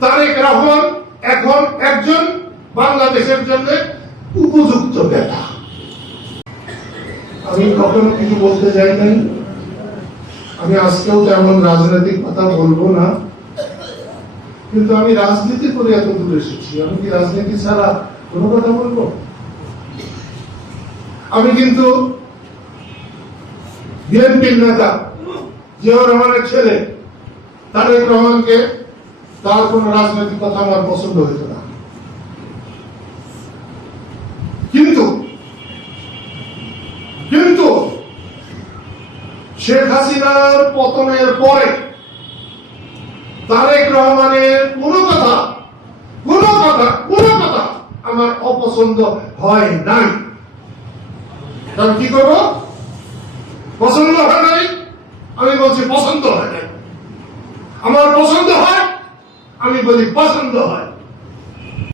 তারেক রহমান এখন একজন বাংলাদেশের জন্য উপযুক্ত নেতা। আমি কখনো কিছু বলতে চাই নাই, আমি আজকেও তেমন রাজনৈতিক কথা বলবো না, কিন্তু আমি রাজনীতি করে এত দূর এসেছি, আমি কি রাজনীতি ছাড়া কোনো কথা বলবো? আমি কিন্তু বিএনপির নেতা জিয়াউর রহমানের ছেলে তারেক রহমানকে তার কোন রাজনৈতিক কথা আমার পছন্দ হইত না, কিন্তু কিন্তু শেখ হাসিনার পতনের পরে তারেক রহমানের কোনো কথা আমার অপছন্দ হয় নাই। কারণ কি করবো? পছন্দ হয় নাই, আমি বলছি পছন্দ হয় নাই। আমার পছন্দ হয়, আমি বলি পছন্দ হয়।